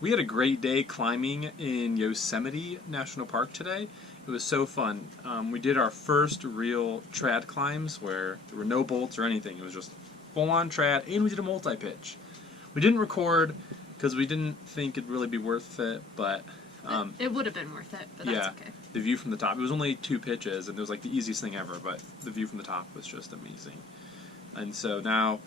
We had a great day climbing in Yosemite National Park today. It was so fun. We did our first real trad climbs where there were no bolts or anything. It was just full-on trad, and we did a multi-pitch. We didn't record because we didn't think it'd really be worth it, but it would have been worth it, but yeah, that's okay. the view from the top. It was only 2 pitches, and it was like the easiest thing ever, but the view from the top was just amazing. And so now,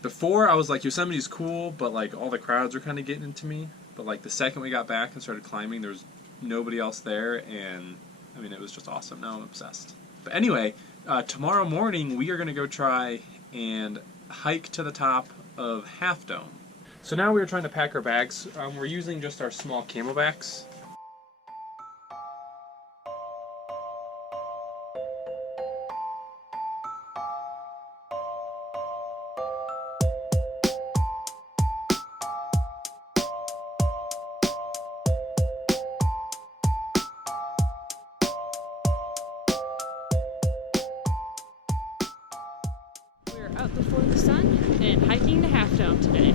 before I was like, Yosemite's cool, but like all the crowds are kind of getting into me. But like the second we got back and started climbing, there was nobody else there, and I mean, it was just awesome. Now I'm obsessed. But anyway, tomorrow morning we are going to go try and hike to the top of Half Dome. So now we are trying to pack our bags. We're using just our small camelbacks. Out before the sun and hiking to Half Dome today.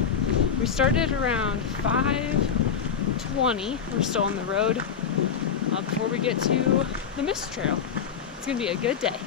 We started around 5:20. We're still on the road before we get to the Mist Trail. It's gonna be a good day.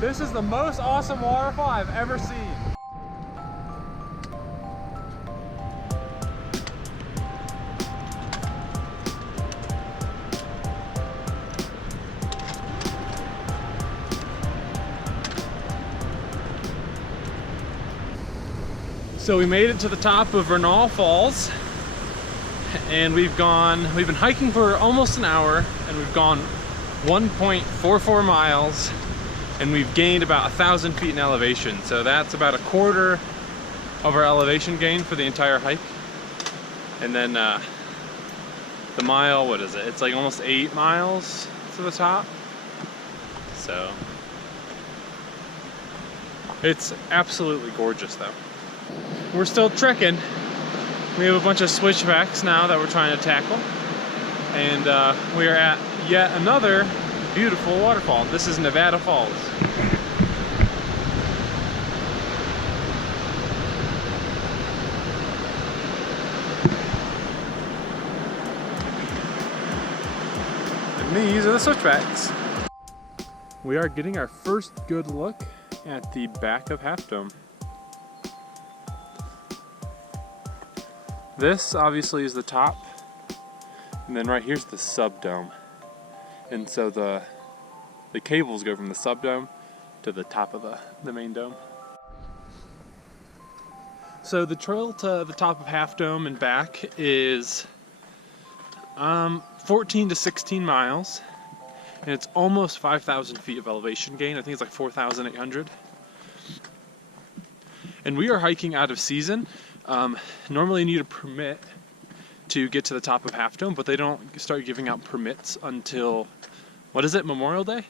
This is the most awesome waterfall I've ever seen. So we made it to the top of Waterfalls, and we've been hiking for almost an hour, and we've gone 1.44 miles. And we've gained about 1,000 feet in elevation. So that's about a quarter of our elevation gain for the entire hike. And then the mile, what is it? It's like almost 8 miles to the top. So it's absolutely gorgeous though. We're still trekking. We have a bunch of switchbacks now that we're trying to tackle. And we are at yet another beautiful waterfall. This is Nevada Falls. And these are the switchbacks. We are getting our first good look at the back of Half Dome. This obviously is the top, and then right here's the subdome. And so the cables go from the subdome to the top of the main dome. So the trail to the top of Half Dome and back is 14 to 16 miles, and it's almost 5,000 feet of elevation gain. I think it's like 4,800. And we are hiking out of season. Normally you need a permit to get to the top of Half Dome, but they don't start giving out permits until, what is it, Memorial Day?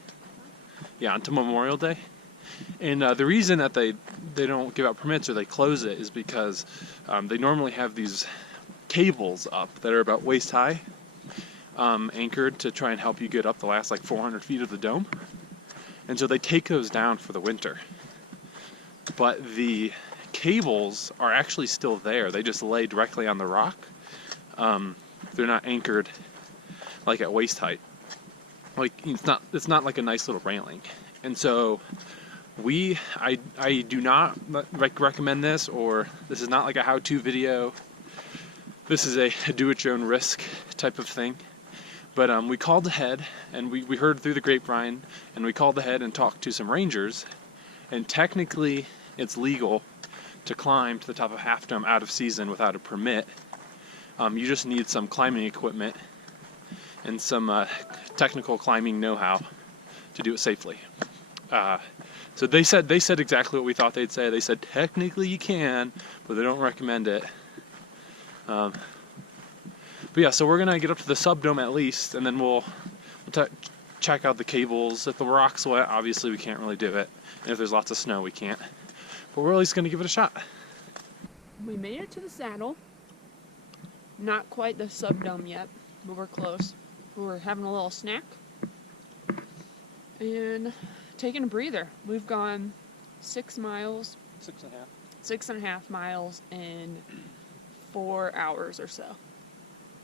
Yeah, until Memorial Day. And the reason that they don't give out permits or they close it is because they normally have these cables up that are about waist high, anchored to try and help you get up the last like 400 feet of the dome. And so they take those down for the winter. But the cables are actually still there. They just lay directly on the rock. They're not anchored like at waist height. Like it's not like a nice little railing. And so I do not recommend this, or this is not like a how-to video. This is a do-at-your-own risk type of thing. But we called ahead, and we heard through the grapevine, and we called ahead and talked to some rangers, and technically it's legal to climb to the top of Half Dome out of season without a permit. You just need some climbing equipment and some technical climbing know-how to do it safely. So they said exactly what we thought they'd say. They said technically you can, but they don't recommend it. But yeah, so we're gonna get up to the subdome at least, and then we'll check out the cables. If the rock's wet, obviously we can't really do it. And if there's lots of snow, we can't. But we're at least gonna give it a shot. We made it to the saddle. Not quite the subdome yet, but we're close. We're having a little snack and taking a breather. We've gone 6 miles. 6.5. 6.5 miles in 4 hours or so.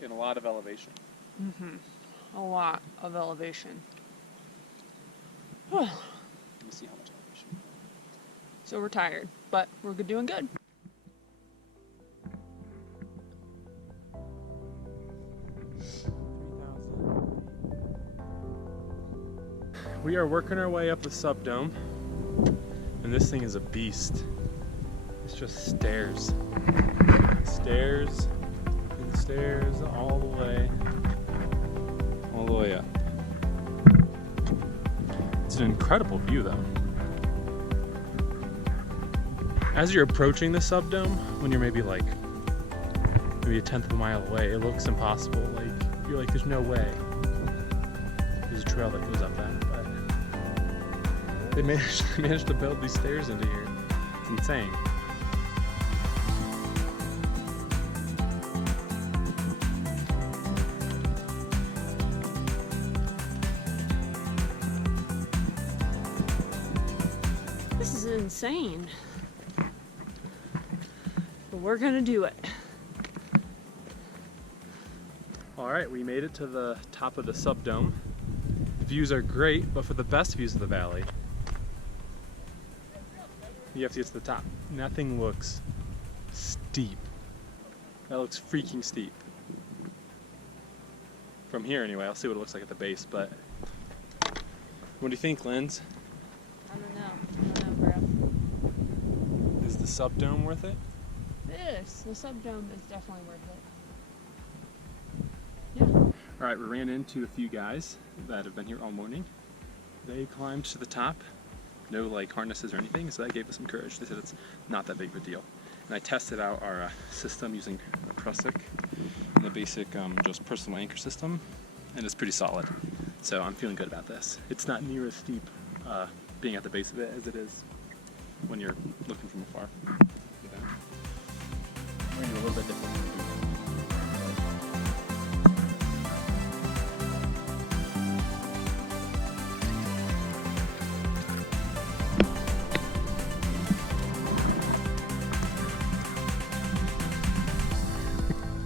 In a lot of elevation. A lot of elevation. Let me see how much elevation. So we're tired, but we're doing good. We are working our way up the subdome, and this thing is a beast. It's just stairs. Stairs and stairs all the way up. It's an incredible view though. As you're approaching the subdome, when you're maybe a 1/10 of a mile away, it looks impossible. Like, you're like, there's no way. There's a trail that goes up that, but they managed to build these stairs into here. It's insane. This is insane. But we're gonna do it. All right, we made it to the top of the subdome. The views are great, but for the best views of the valley, you have to get to the top. Nothing looks steep. That looks freaking steep. From here anyway, I'll see what it looks like at the base, but what do you think, Linz? I don't know, bro. Is the subdome worth it? The subdome is definitely worth it. All right, we ran into a few guys that have been here all morning. They climbed to the top. No harnesses or anything, so that gave us some courage. They said it's not that big of a deal. And I tested out our system using a Prusik and the basic just personal anchor system, and it's pretty solid. So I'm feeling good about this. It's not near as steep being at the base of it as it is when you're looking from afar. We're gonna do a little bit different.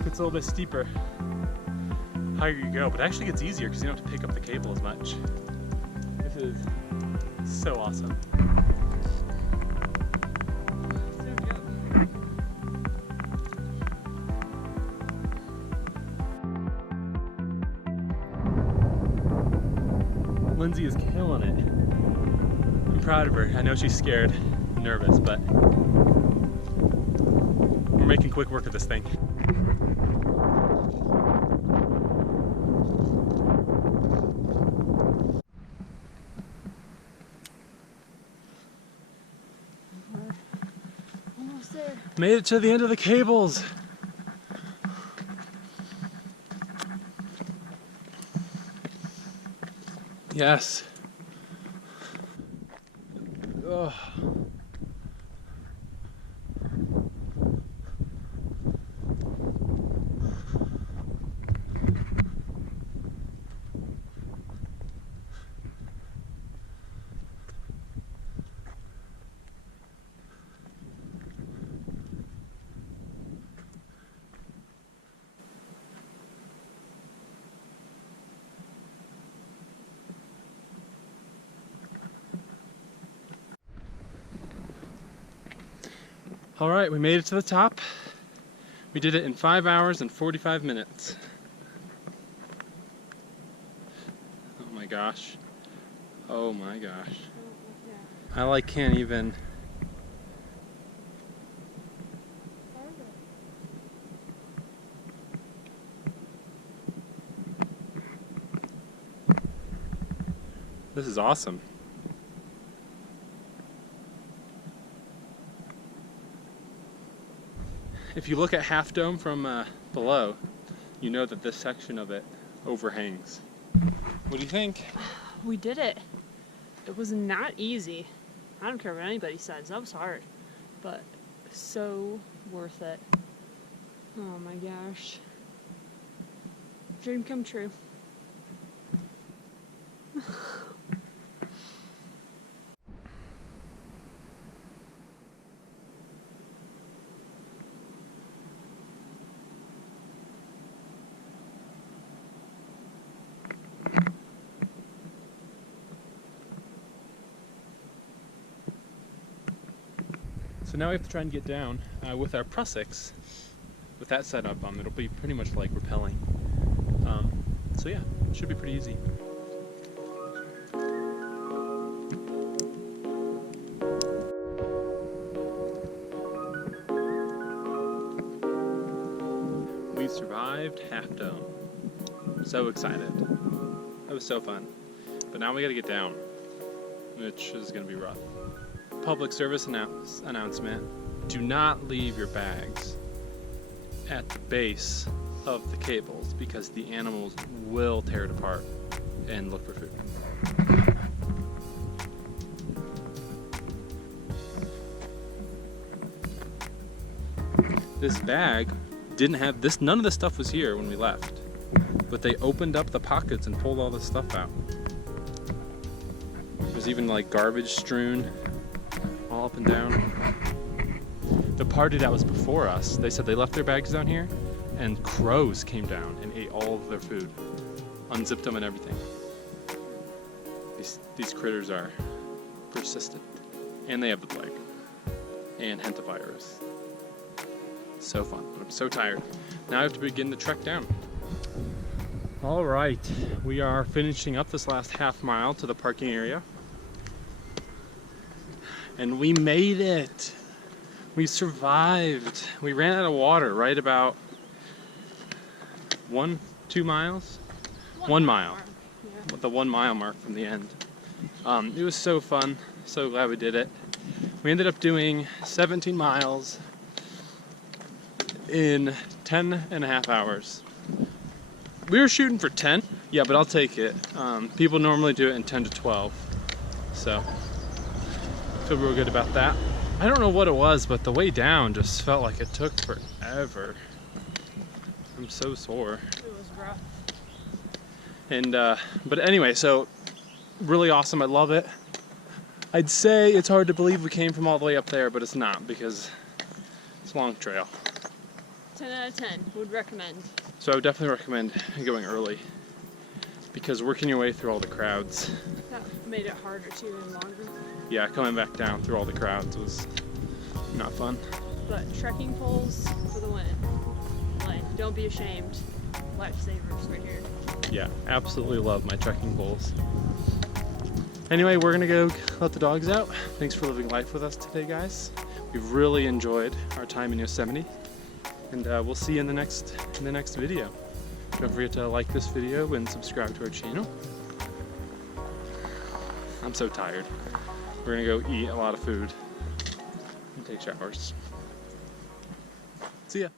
It's a little bit steeper higher you go, but it actually gets easier because you don't have to pick up the cable as much. This is so awesome. Lindsay is killing it. I'm proud of her. I know she's scared and nervous, but we're making quick work of this thing. Almost there. Made it to the end of the cables. Yes. Ugh. All right, we made it to the top. We did it in 5 hours and 45 minutes. Oh my gosh. Oh my gosh. I can't even. This is awesome. if you look at Half Dome from below, you know that this section of it overhangs. What do you think? We did it. It was not easy. I don't care what anybody says. That was hard. But so worth it. Oh my gosh. Dream come true. So now we have to try and get down with our prussics. With that set up, it'll be pretty much like rappelling. So yeah, it should be pretty easy. We survived Half Dome. So excited. That was so fun. But now we gotta get down, which is gonna be rough. Public service announcement. Do not leave your bags at the base of the cables because the animals will tear it apart and look for food. This bag didn't have this, none of this stuff was here when we left, but they opened up the pockets and pulled all this stuff out. There's even like garbage strewn all up and down. The party that was before us, they said they left their bags down here and crows came down and ate all of their food, unzipped them and everything. These critters are persistent, and they have the plague and hantavirus. So fun, but I'm so tired. Now I have to begin the trek down. All right, we are finishing up this last half mile to the parking area. And we made it. We survived. We ran out of water right about 2 miles? 1 mile. Yeah. The 1 mile mark from the end. It was so fun. So glad we did it. We ended up doing 17 miles in 10.5 hours. We were shooting for 10. Yeah, but I'll take it. People normally do it in 10 to 12. So, feel real good about that. I don't know what it was, but the way down just felt like it took forever. I'm so sore. It was rough. And, but anyway, so really awesome. I love it. I'd say it's hard to believe we came from all the way up there, but it's not because it's a long trail. 10 out of 10. Would recommend. So I would definitely recommend going early because working your way through all the crowds. That made it harder too and longer. Yeah, coming back down through all the crowds was not fun. But trekking poles for the win. Like, don't be ashamed. Lifesavers right here. Yeah, absolutely love my trekking poles. Anyway, we're gonna go let the dogs out. Thanks for living life with us today, guys. We've really enjoyed our time in Yosemite, and we'll see you in the next video. Don't forget to like this video and subscribe to our channel. I'm so tired. We're gonna go eat a lot of food and take showers. See ya.